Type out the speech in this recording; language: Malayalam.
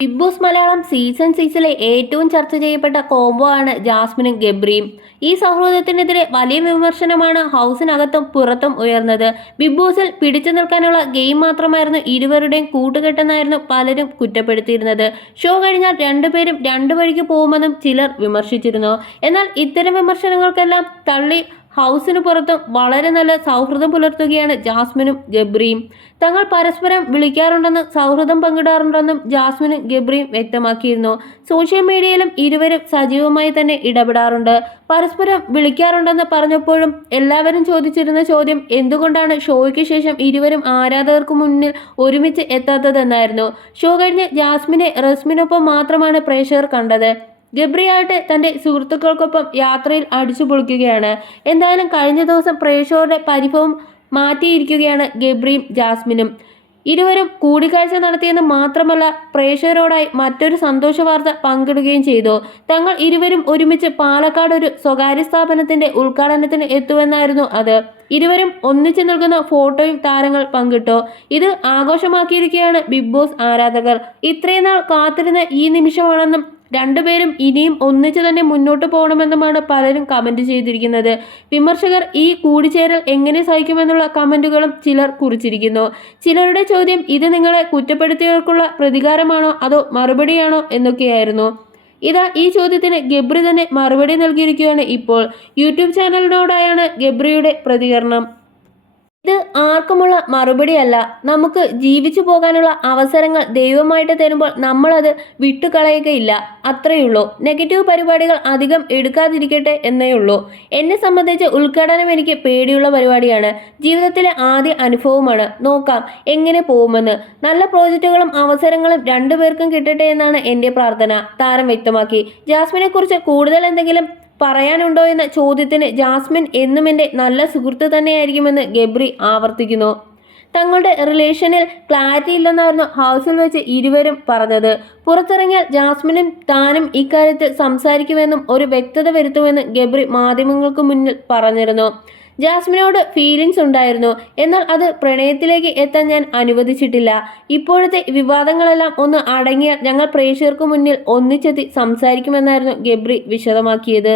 ബിഗ് ബോസ് മലയാളം സീസൺ സിക്സിലെ ഏറ്റവും ചർച്ച ചെയ്യപ്പെട്ട കോംബോ ആണ് ജാസ്മിനും ഗബ്രിയും. ഈ സൗഹൃദത്തിനെതിരെ വലിയ വിമർശനമാണ് ഹൗസിനകത്തും പുറത്തും ഉയർന്നത്. ബിഗ് ബോസിൽ പിടിച്ചു നിൽക്കാനുള്ള ഗെയിം മാത്രമായിരുന്നു ഇരുവരുടെയും കൂട്ടുകെട്ടെന്നായിരുന്നു പലരും കുറ്റപ്പെടുത്തിയിരുന്നത്. ഷോ കഴിഞ്ഞാൽ രണ്ടുപേരും രണ്ടു വഴിക്ക് പോകുമെന്നും ചിലർ വിമർശിച്ചിരുന്നു. എന്നാൽ ഇത്തരം വിമർശനങ്ങൾക്കെല്ലാം തള്ളി ഹൗസിന് പുറത്തും വളരെ നല്ല സൗഹൃദം പുലർത്തുകയാണ് ജാസ്മിനും ഗബ്രിയും. തങ്ങൾ പരസ്പരം വിളിക്കാറുണ്ടെന്നും സൗഹൃദം പങ്കിടാറുണ്ടെന്നും ജാസ്മിനും ഗബ്രിയും വ്യക്തമാക്കിയിരുന്നു. സോഷ്യൽ മീഡിയയിലും ഇരുവരും സജീവമായി തന്നെ ഇടപെടാറുണ്ട്. പരസ്പരം വിളിക്കാറുണ്ടെന്ന് പറഞ്ഞപ്പോഴും എല്ലാവരും ചോദിച്ചിരുന്ന ചോദ്യം എന്തുകൊണ്ടാണ് ഷോയ്ക്ക് ശേഷം ഇരുവരും ആരാധകർക്ക് മുന്നിൽ ഒരുമിച്ച് എത്താത്തതെന്നായിരുന്നു. ഷോ കഴിഞ്ഞ് ജാസ്മിനെ റസ്മിനൊപ്പം മാത്രമാണ് പ്രേക്ഷകർ കണ്ടത്. ഗബ്രിയായിട്ട് തന്റെ സുഹൃത്തുക്കൾക്കൊപ്പം യാത്രയിൽ അടിച്ചു പൊളിക്കുകയാണ്. എന്തായാലും കഴിഞ്ഞ ദിവസം പ്രേക്ഷകരുടെ പരിഭവം മാറ്റിയിരിക്കുകയാണ് ഗബ്രിയും ജാസ്മിനും. ഇരുവരും കൂടിക്കാഴ്ച നടത്തിയെന്ന് മാത്രമല്ല പ്രേക്ഷകരോടായി മറ്റൊരു സന്തോഷ വാർത്ത പങ്കിടുകയും ചെയ്തു. തങ്ങൾ ഇരുവരും ഒരുമിച്ച് പാലക്കാട് ഒരു സ്വകാര്യ സ്ഥാപനത്തിന്റെ ഉദ്ഘാടനത്തിന് എത്തുമെന്നായിരുന്നു അത്. ഇരുവരും ഒന്നിച്ചു നിൽക്കുന്ന ഫോട്ടോയും താരങ്ങൾ പങ്കിട്ടു. ഇത് ആഘോഷമാക്കിയിരിക്കുകയാണ് ബിഗ് ബോസ് ആരാധകർ. ഇത്രയും നാൾ കാത്തിരുന്ന ഈ നിമിഷമാണെന്നും രണ്ടുപേരും ഇനിയും ഒന്നിച്ച് തന്നെ മുന്നോട്ട് പോകണമെന്നുമാണ് പലരും കമന്റ് ചെയ്തിരിക്കുന്നത്. വിമർശകർ ഈ കൂടിച്ചേരൽ എങ്ങനെ സഹിക്കുമെന്നുള്ള കമന്റുകളും ചിലർ കുറിച്ചിരിക്കുന്നു. ചിലരുടെ ചോദ്യം ഇത് നിങ്ങളെ കുറ്റപ്പെടുത്തിയവർക്കുള്ള പ്രതികാരമാണോ അതോ മറുപടിയാണോ എന്നൊക്കെയായിരുന്നു. ഇതാ ഈ ചോദ്യത്തിന് ഗബ്രി തന്നെ മറുപടി നൽകിയിരിക്കുകയാണ് ഇപ്പോൾ. യൂട്യൂബ് ചാനലിനോടായാണ് ഗബ്രിയുടെ പ്രതികരണം. ഇത് ആർക്കുമുള്ള മറുപടിയല്ല. നമുക്ക് ജീവിച്ചു പോകാനുള്ള അവസരങ്ങൾ ദൈവമായിട്ട് തരുമ്പോൾ നമ്മളത് വിട്ടുകളയുകയില്ല. അത്രയുള്ളൂ. നെഗറ്റീവ് പരിപാടികൾ അധികം എടുക്കാതിരിക്കട്ടെ എന്നേ ഉള്ളൂ. എന്നെ സംബന്ധിച്ച് ഉദ്ഘാടനം എനിക്ക് പേടിയുള്ള പരിപാടിയാണ്. ജീവിതത്തിലെ ആദ്യ അനുഭവമാണ്. നോക്കാം എങ്ങനെ പോകുമെന്ന്. നല്ല പ്രോജക്റ്റുകളും അവസരങ്ങളും രണ്ടുപേർക്കും കിട്ടട്ടെ എന്നാണ് എന്റെ പ്രാർത്ഥന. താരം വ്യക്തമാക്കി. ജാസ്മിനെക്കുറിച്ച് കൂടുതൽ എന്തെങ്കിലും പറയാനുണ്ടോ എന്ന ചോദ്യത്തിന് ജാസ്മിൻ എന്നും എന്റെ നല്ല സുഹൃത്ത് തന്നെയായിരിക്കുമെന്ന് ഗബ്രി ആവർത്തിക്കുന്നു. തങ്ങളുടെ റിലേഷനിൽ ക്ലാരിറ്റി ഇല്ലെന്നായിരുന്നു ഹൗസിൽ വെച്ച് ഇരുവരും പറഞ്ഞത്. പുറത്തിറങ്ങിയാൽ ജാസ്മിനും താനും ഇക്കാര്യത്തിൽ സംസാരിക്കുമെന്നും ഒരു വ്യക്തത വരുത്തുമെന്നും ഗബ്രി മാധ്യമങ്ങൾക്ക് മുന്നിൽ പറഞ്ഞിരുന്നു. ജാസ്മിനോട് ഫീലിങ്സ് ഉണ്ടായിരുന്നു. എന്നാൽ അത് പ്രണയത്തിലേക്ക് എത്താൻ ഞാൻ അനുവദിച്ചിട്ടില്ല. ഇപ്പോഴത്തെ വിവാദങ്ങളെല്ലാം ഒന്ന് അടങ്ങിയാൽ ഞങ്ങൾ പ്രേക്ഷകർക്ക് മുന്നിൽ ഒന്നിച്ചെത്തി സംസാരിക്കുമെന്നായിരുന്നു ഗബ്രി വിശദമാക്കിയത്.